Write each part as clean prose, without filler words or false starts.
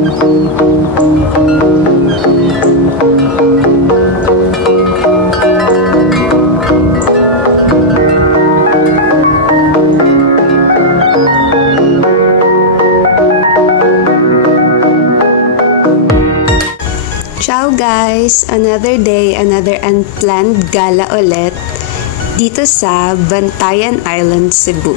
Ciao guys! Another day, another unplanned gala ulit dito sa Bantayan Island, Cebu.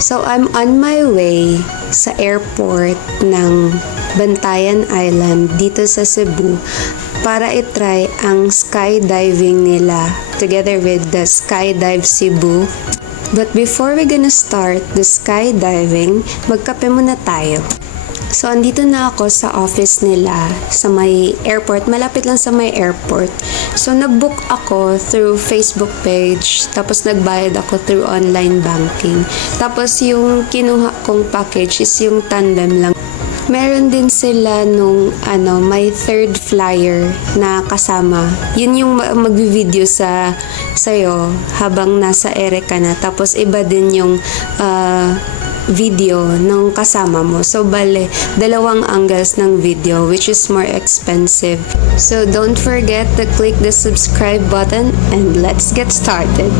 So I'm on my way sa airport ng Bantayan Island dito sa Cebu para itry ang skydiving nila together with the Skydive Cebu. But before we gonna start the skydiving, magkape muna tayo. So, andito na ako sa office nila sa may airport. Malapit lang sa may airport. So, nag-book ako through Facebook page. Tapos, nagbayad ako through online banking. Tapos, yung kinuha kong package is yung tandem lang. Meron din sila nung may third flyer na kasama. Yun yung mag-video sa'yo habang nasa ere ka na. Tapos, iba din yung video ng kasama mo. So, bale, dalawang angles ng video which is more expensive. So, don't forget to click the subscribe button and let's get started.